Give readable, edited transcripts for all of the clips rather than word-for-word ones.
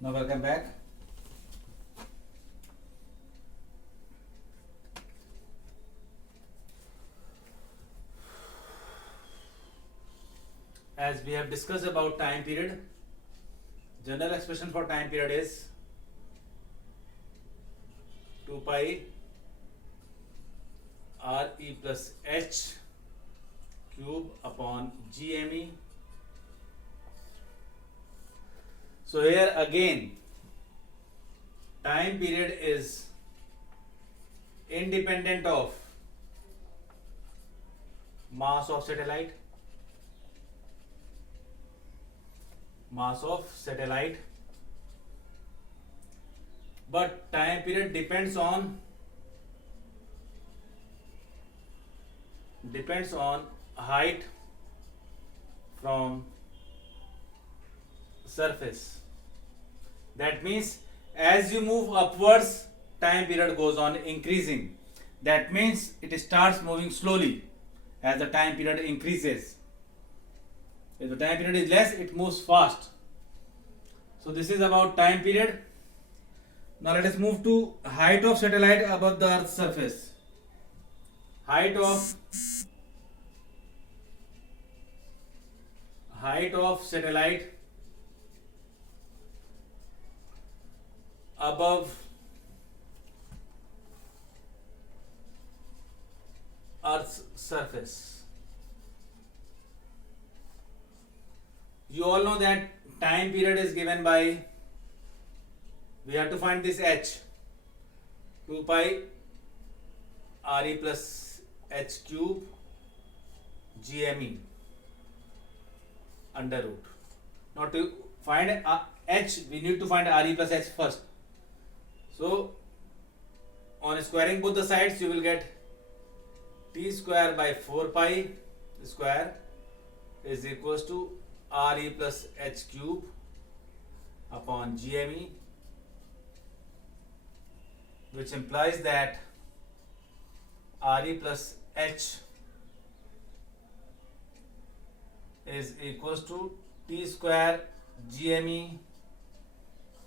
Now welcome back. As we have discussed about time period, general expression for time period is 2 pi r e plus h cube upon gme. So here again, time period is independent of mass of satellite, but time period depends on height from surface. That means as you move upwards, time period goes on increasing. That means it starts moving slowly as the time period increases. If the time period is less, it moves fast. So this is about time period. Now let us move to height of satellite above the Earth's surface. Height of satellite above Earth's surface. You all know that time period is given by, we have to find this h, 2 pi re plus h cube gme under root. Now to find h, we need to find re plus h first. So on squaring both the sides, you will get t square by 4 pi square is equals to re plus h cube upon gme, which implies that re plus h is equals to t square gme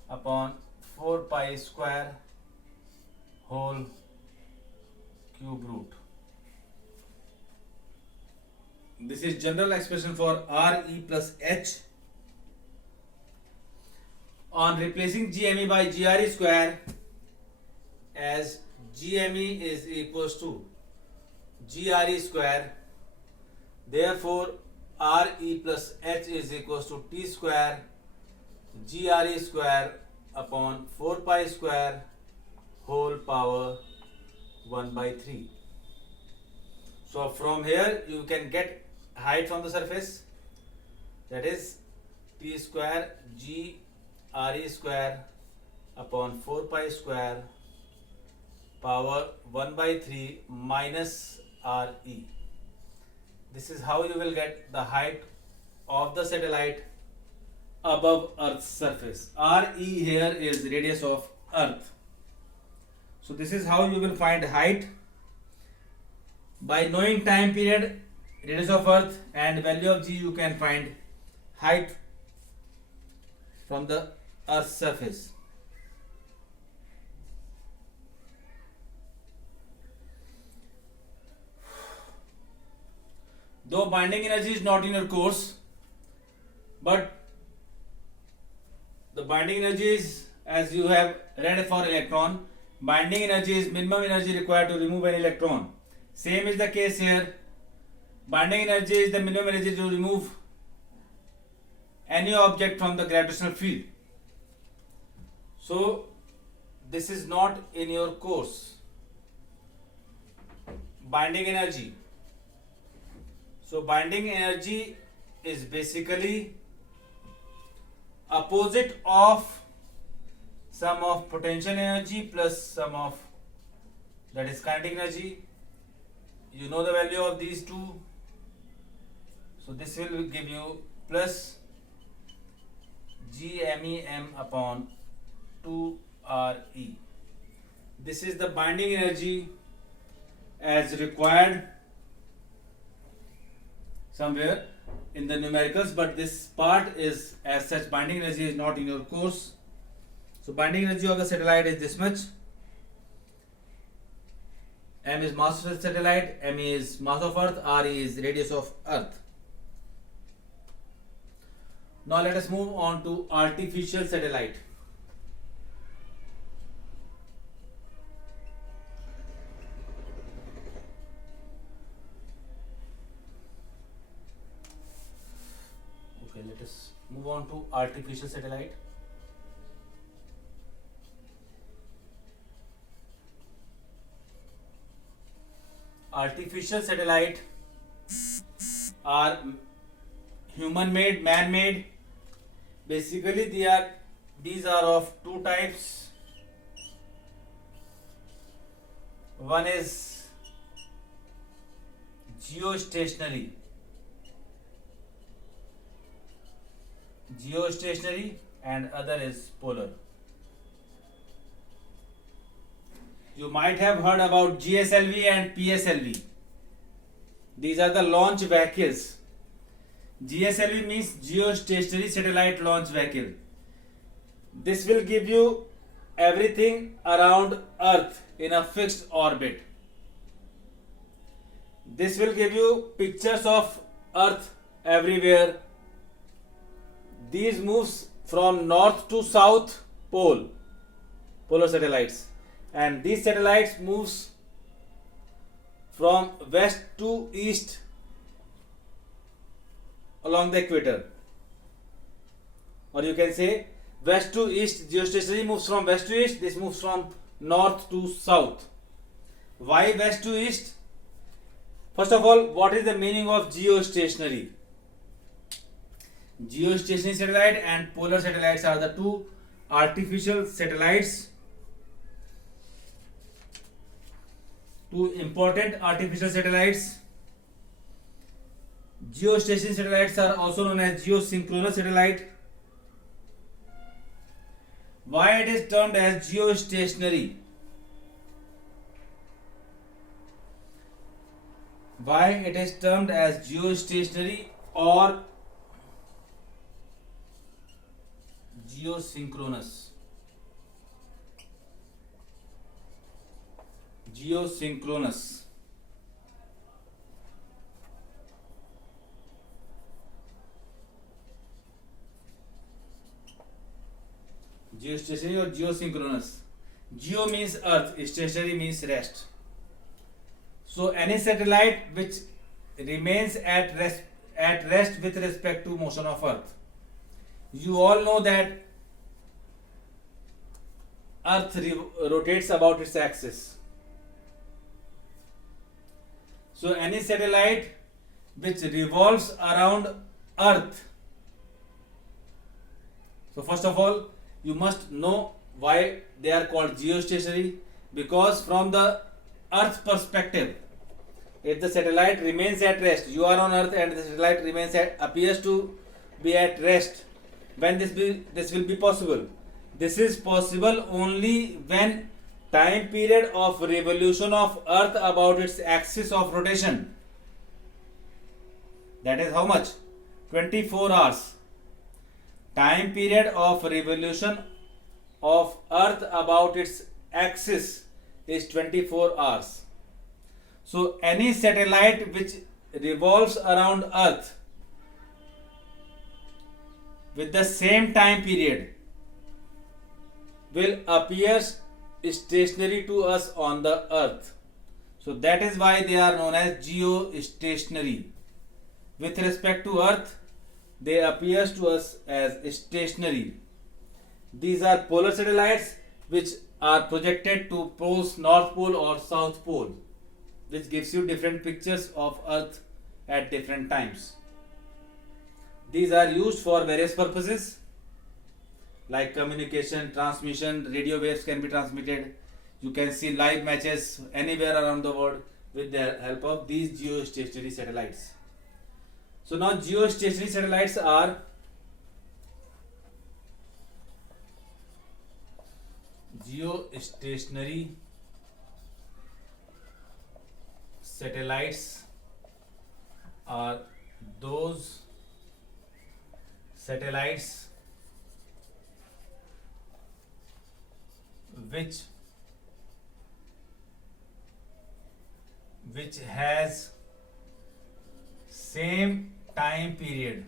upon 4 pi square whole cube root. This is general expression for re plus h. On replacing gme by gre square, as gme is equals to gre square, therefore re plus h is equals to t square gre square upon 4 pi square whole power 1 by 3. So from here you can get height from the surface, that is t square g re square upon 4 pi square power 1 by 3 minus re. This is how you will get the height of the satellite above Earth's surface. Re here is radius of Earth. So this is how you will find height. By knowing time period, radius of Earth and value of g, you can find height from the Earth's surface. Though binding energy is not in your course, but the binding energy is, as you have read for electron, binding energy is minimum energy required to remove an electron. Same is the case here. Binding energy is the minimum energy to remove any object from the gravitational field. So this is not in your course. Binding energy. So binding energy is basically opposite of sum of potential energy plus sum of, that is, kinetic energy. You know the value of these two. So this will give you plus gmem upon 2re. This is the binding energy as required somewhere in the numericals, but this part is, as such, binding energy is not in your course. So binding energy of the satellite is this much. M is mass of the satellite, M is mass of Earth, R is radius of Earth. Now let us move on to artificial satellite. Okay, let us move on to artificial satellite. Artificial satellite are human made, man made. Basically these are of two types. One is geostationary and other is polar. You might have heard about GSLV and PSLV. These are the launch vehicles. GSLV means geostationary satellite launch vehicle. This will give you everything around Earth in a fixed orbit. This will give you pictures of Earth everywhere. These moves from north to south pole, polar satellites, and these satellites moves from west to east along the equator, or you can say west to east. Geostationary moves from west to east, this moves from north to south. Why west to east? First of all, what is the meaning of geostationary? Geostationary satellite and polar satellites are the two artificial satellites, two important artificial satellites. Geostationary satellites are also known as geosynchronous satellite. Why it is termed as geostationary? Why it is termed as geostationary or geosynchronous? Geosynchronous. Geostationary or geosynchronous. Geo means earth, stationary means rest. So any satellite which remains at rest with respect to motion of earth. You all know that earth rotates about its axis. So any satellite which revolves around earth. So first of all, you must know why they are called geostationary, because from the earth perspective, if the satellite remains at rest, you are on earth and the satellite appears to be at rest, when this will be possible? This is possible only when time period of revolution of earth about its axis of rotation, that is how much? 24 hours. Time period of revolution of earth about its axis is 24 hours. So any satellite which revolves around earth with the same time period will appear stationary to us on the earth. So that is why they are known as geostationary. With respect to earth, they appear to us as stationary. These are polar satellites which are projected to poles North Pole or South Pole, which gives you different pictures of earth at different times. These are used for various purposes like communication, transmission. Radio waves can be transmitted. You can see live matches anywhere around the world with the help of these geostationary satellites. So now geostationary satellites are those satellites which has same time period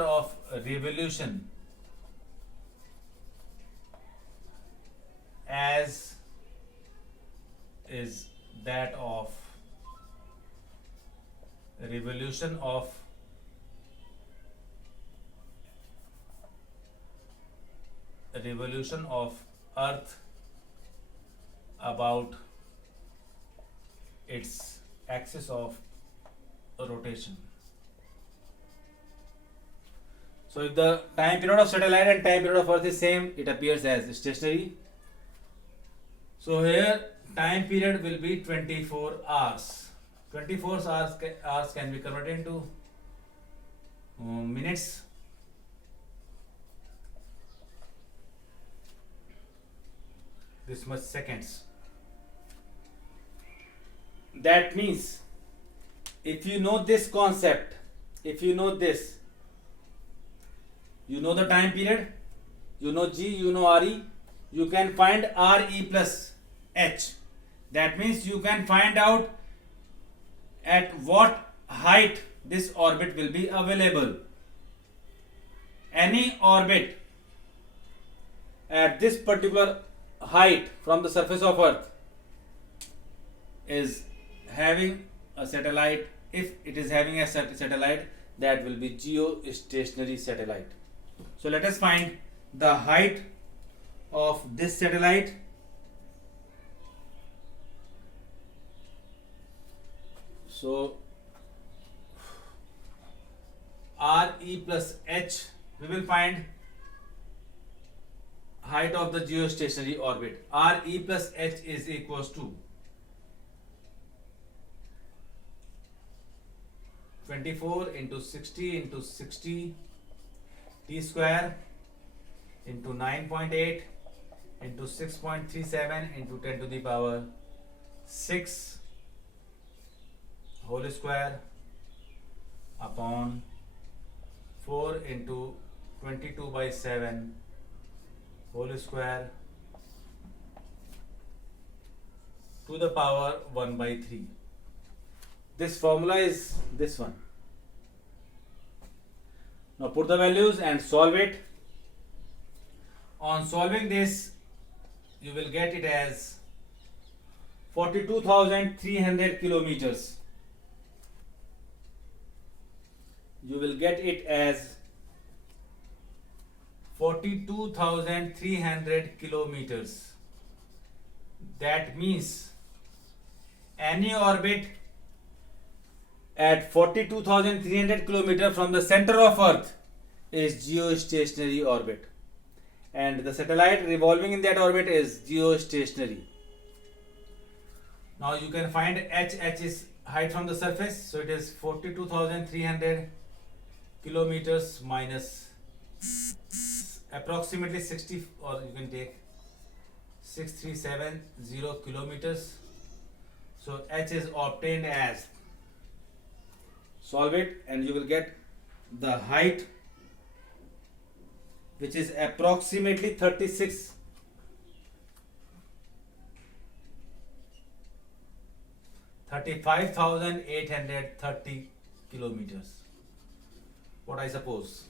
of revolution as is that of revolution of earth about its axis of rotation. So if the time period of satellite and time period of earth is same, it appears as stationary. So here time period will be 24 hours. 24 hours can be converted into minutes. This much seconds. That means if you know this concept, if you know this, you know the time period, you know G, you know RE, you can find RE plus H. That means you can find out at what height this orbit will be available. Any orbit at this particular height from the surface of Earth is having a satellite. If it is having a satellite, that will be geostationary satellite. So let us find the height of this satellite. So RE plus H, we will find height of the geostationary orbit. RE plus H is equals to 24 into 60 into 60 T square into 9.8 into 6.37 into 10 to the power 6 whole square upon 4 into 22 by 7 whole square to the power 1 by 3. This formula is this one. Now put the values and solve it. On solving this, you will get it as 42,300 kilometers. You will get it as 42,300 kilometers. That means any orbit at 42,300 kilometers from the center of Earth is geostationary orbit, and the satellite revolving in that orbit is geostationary. Now you can find H is height from the surface, so it is 42,300 kilometers minus approximately 60, or you can take 6370 kilometers. So H is obtained as, solve it and you will get the height, which is approximately 35,830 kilometers. What I suppose.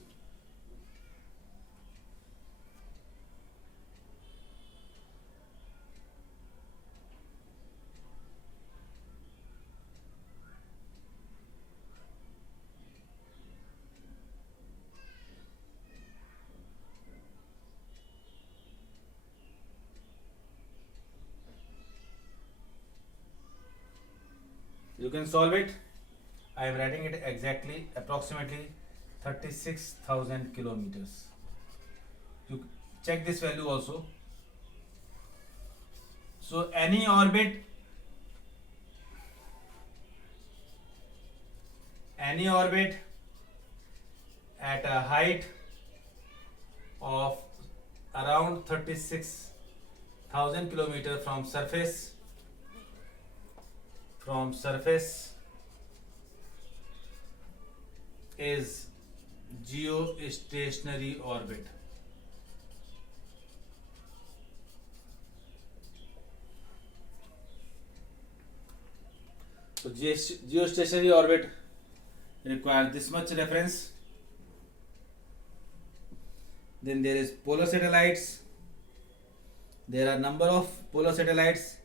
You can solve it. I am writing it exactly, approximately 36,000 kilometers. You check this value also. So any orbit at a height of around 36,000 kilometers from surface is geostationary orbit. So geostationary orbit requires this much reference. Then there is polar satellites. There are number of polar satellites.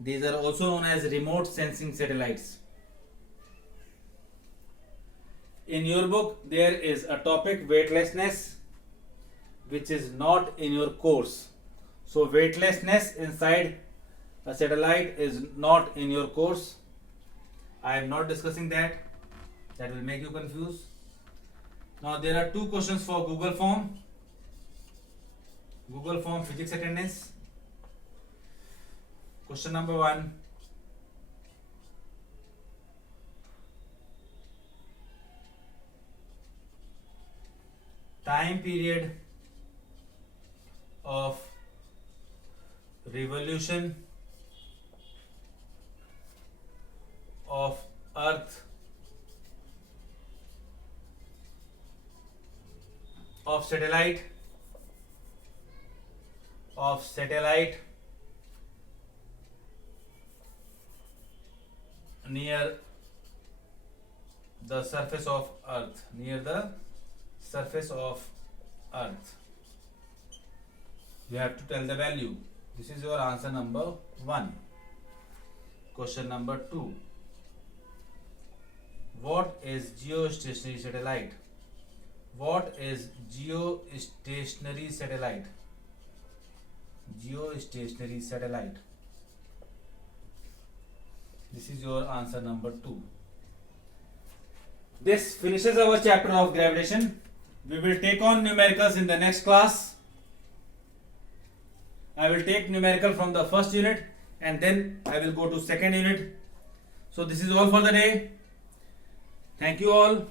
These are also known as remote sensing satellites. In your book, there is a topic weightlessness, which is not in your course. So weightlessness inside a satellite is not in your course. I am not discussing that. That will make you confused. Now there are two questions for Google form. Google form physics attendance. Question number 1. Time period of revolution of Earth of satellite near the surface of Earth, you have to tell the value. This is your answer number 1. Question number 2. What is geostationary satellite? What is geostationary satellite? Geostationary satellite. This is your answer number 2. This finishes our chapter of gravitation. We will take on numericals in the next class. I will take numerical from the first unit and then I will go to second unit. So this is all for the day. Thank you all.